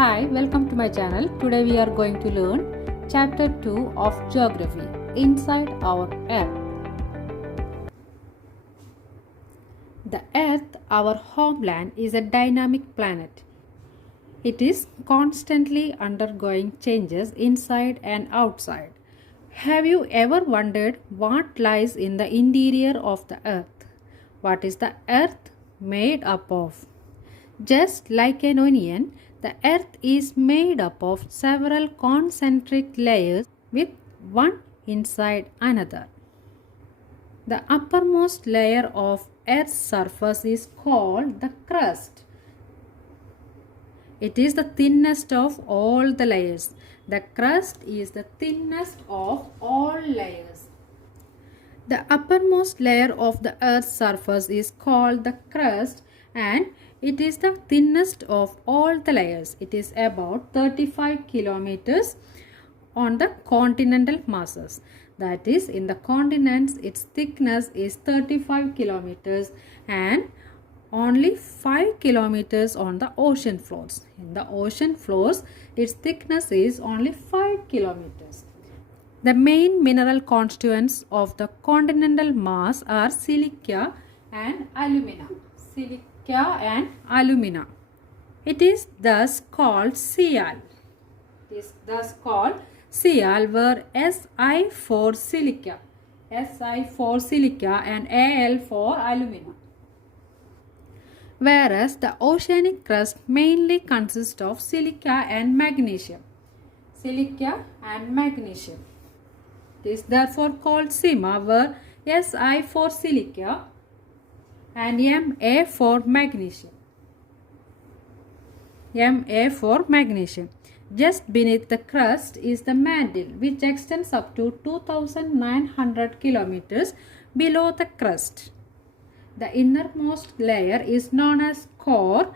Hi, welcome to my channel. Today we are going to learn chapter 2 of geography, inside our earth. The earth, our homeland, is a dynamic planet. It is constantly undergoing changes inside and outside. Have you ever wondered what lies in the interior of the earth? What is the earth made up of? Just like an onion, the earth is made up of several concentric layers with one inside another. The uppermost layer of Earth's surface is called the crust. It is the thinnest of all the layers. The crust is the thinnest of all layers. The uppermost layer of the Earth's surface is called the crust, and it is the thinnest of all the layers. It is about 35 kilometers on the continental masses. That is, in the continents, its thickness is 35 kilometers and only 5 kilometers on the ocean floors. In the ocean floors, its thickness is only 5 kilometers. The main mineral constituents of the continental mass are silica and alumina. Silica and alumina. It is thus called Sial. It is thus called Sial, where Si for silica, Si for silica and Al for alumina. Whereas the oceanic crust mainly consists of silica and magnesium. Silica and magnesium. It is therefore called Sima, where Si for silica and Ma for magnesium. Ma for magnesium. Just beneath the crust is the mantle, which extends up to 2,900 kilometers below the crust. The innermost layer is known as core,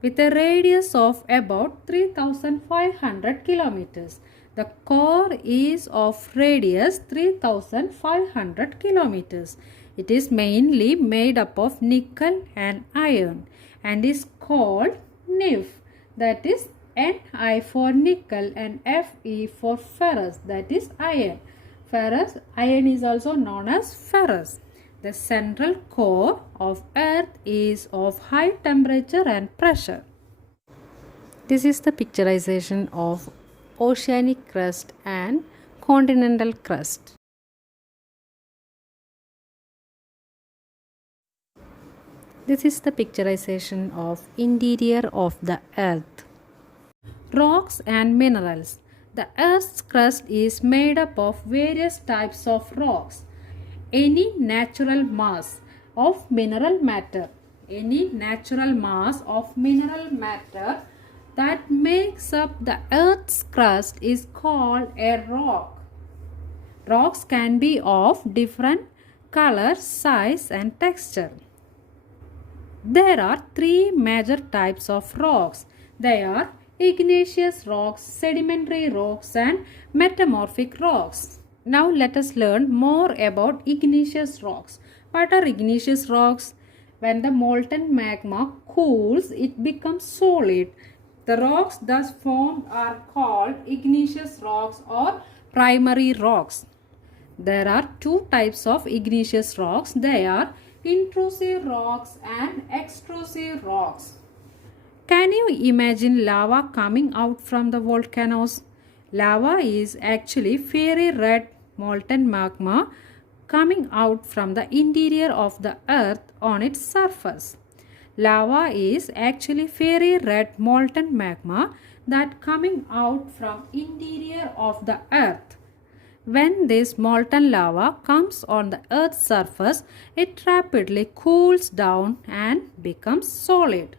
with a radius of about 3,500 kilometers. The core is of radius 3,500 kilometers. It is mainly made up of nickel and iron and is called Nif, that is Ni for nickel and Fe for ferrous, that is iron. Ferrous, iron is also known as ferrous. The central core of Earth is of high temperature and pressure. This is the picturization of oceanic crust and continental crust. This is the picturization of interior of the earth. Rocks and minerals. The earth's crust is made up of various types of rocks. Any natural mass of mineral matter. Any natural mass of mineral matter that makes up the earth's crust is called a rock. Rocks can be of different color, size and texture. There are three major types of rocks. They are igneous rocks, sedimentary rocks and metamorphic rocks. Now let us learn more about igneous rocks. What are igneous rocks? When the molten magma cools, it becomes solid. The rocks thus formed are called igneous rocks or primary rocks. There are two types of igneous rocks. They are intrusive rocks and extrusive rocks. Can you imagine lava coming out from the volcanoes? Lava is actually fiery red molten magma coming out from the interior of the earth on its surface. Lava is actually fiery red molten magma that coming out from interior of the earth. When this molten lava comes on the earth's surface, it rapidly cools down and becomes solid.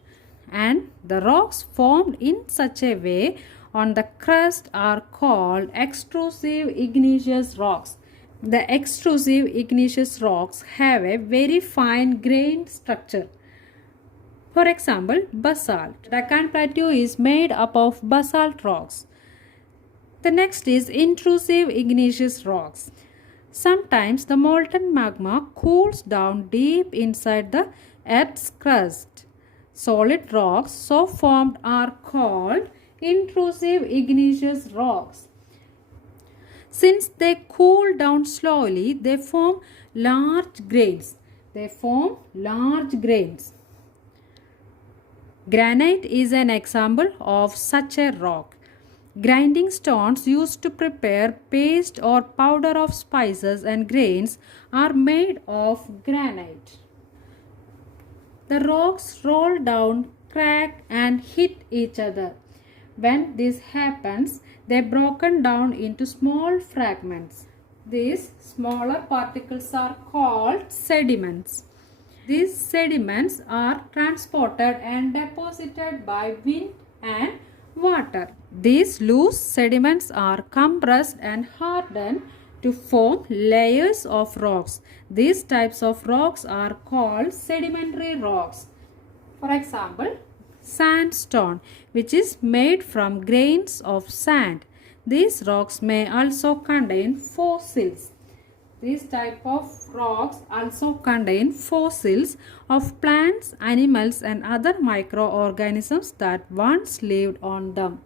And the rocks formed in such a way on the crust are called extrusive igneous rocks. The extrusive igneous rocks have a very fine grained structure. For example, basalt. Deccan Plateau is made up of basalt rocks. The next is intrusive igneous rocks. Sometimes the molten magma cools down deep inside the Earth's crust. Solid rocks so formed are called intrusive igneous rocks. Since they cool down slowly, they form large grains. Granite is an example of such a rock. Grinding stones used to prepare paste or powder of spices and grains are made of granite. The rocks roll down, crack, and hit each other. When this happens, they are broken down into small fragments. These smaller particles are called sediments. These sediments are transported and deposited by wind and water. These loose sediments are compressed and hardened to form layers of rocks. These types of rocks are called sedimentary rocks. For example, sandstone, which is made from grains of sand. These rocks may also contain fossils. These type of rocks also contain fossils of plants, animals, and other microorganisms that once lived on them.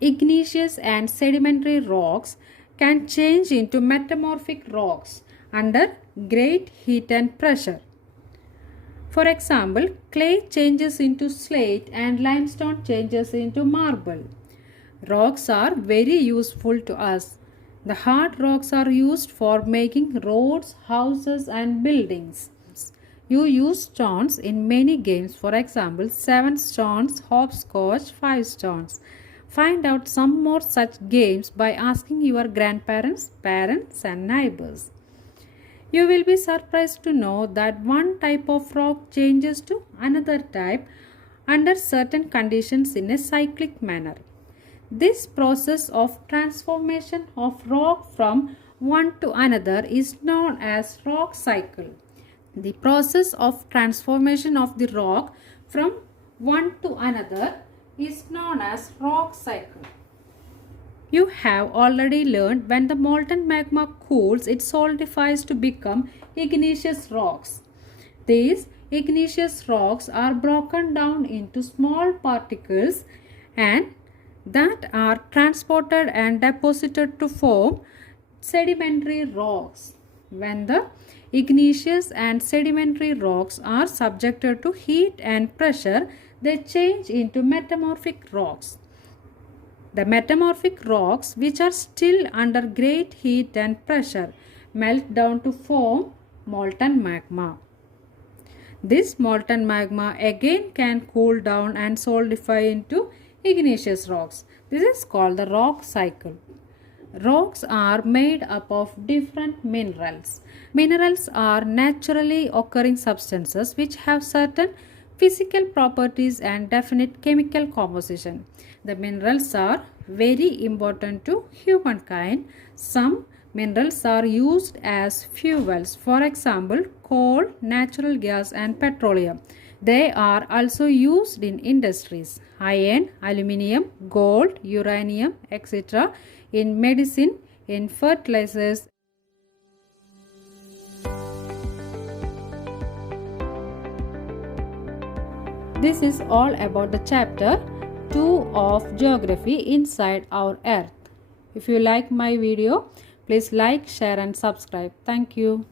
Igneous and sedimentary rocks can change into metamorphic rocks under great heat and pressure. For example, clay changes into slate and limestone changes into marble. Rocks are very useful to us. The hard rocks are used for making roads, houses, and buildings. You use stones in many games. For example, 7 stones, hopscotch, 5 stones. Find out some more such games by asking your grandparents, parents, and neighbors. You will be surprised to know that one type of rock changes to another type under certain conditions in a cyclic manner. This process of transformation of rock from one to another is known as rock cycle. The process of transformation of the rock from one to another is known as rock cycle. You have already learned when the molten magma cools, it solidifies to become igneous rocks. These igneous rocks are broken down into small particles and that are transported and deposited to form sedimentary rocks. When the igneous and sedimentary rocks are subjected to heat and pressure, they change into metamorphic rocks. The metamorphic rocks, which are still under great heat and pressure, melt down to form molten magma. This molten magma again can cool down and solidify into igneous rocks. This is called the rock cycle. Rocks are made up of different minerals. Minerals are naturally occurring substances which have certain physical properties and definite chemical composition. The minerals are very important to humankind. Some minerals are used as fuels. For example, coal, natural gas, and petroleum. They are also used in industries. Iron, aluminium, gold, uranium, etc. in medicine, in fertilizers. This is all about the chapter 2 of Geography Inside Our Earth. If you like my video, please like, share and subscribe. Thank you.